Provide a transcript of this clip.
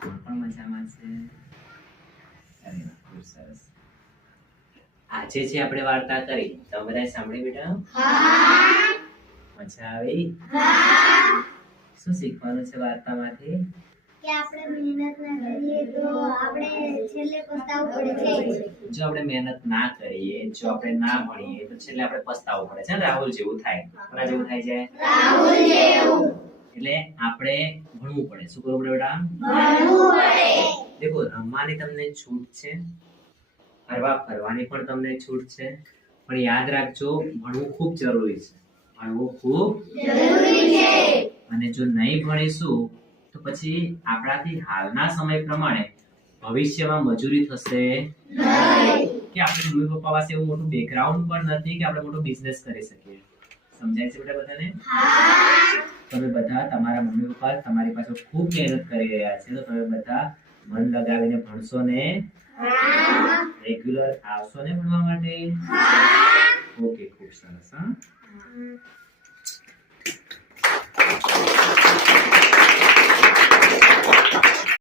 પણ મજામાં છે. અરે વાહ, ખૂબ સરસ. આજે જે આપણે વાર્તા કરી તમે બધાએ સાંભળી બેટા? મજા આવી? શું શીખવાનું છે વાર્તામાંથી? કે આપણે મહેનત ના કરીએ તો આપણે છેલ્લે પસ્તાવું પડે છે. જો આપણે મહેનત ના કરીએ, જો આપણે ના ભણીએ તો છેલ્લે આપણે પસ્તાવું પડે છે ને. રાહુલ જેવું થાય. કોના જેવું થાય છે? રાહુલ જેવું. એટલે આપણે ભણવું પડે. શું કરવું પડે બેટા? ભણવું પડે. દેખો, રમવાની તમને છૂટ છે, ફરવા ફરવાની પણ તમને છૂટ છે, પણ યાદ રાખજો ભણવું ખૂબ જરૂરી છે. ભણવું ખૂબ જરૂરી છે. અને જો નહીં ભણીશું તો પછી આપણાથી હાલના સમય પ્રમાણે ભવિષ્યમાં મજૂરી થશે નહીં. કે આપણે મમ્મી પપ્પા પાસે એવું મોટું બેકગ્રાઉન્ડ પણ નથી કે આપણે મોટો બિઝનેસ કરી શકીએ. સમજાય છે બેટા બધાને? તમે બધા તમારા મમ્મી પપ્પા તમારી પાસે ખૂબ મહેનત કરી રહ્યા છે, તો તમે બધા મન લગાવીને ભણશો ને? રેગ્યુલર આવશો ને ભણવા માટે? ઓકે, ખૂબ સરસ. હા.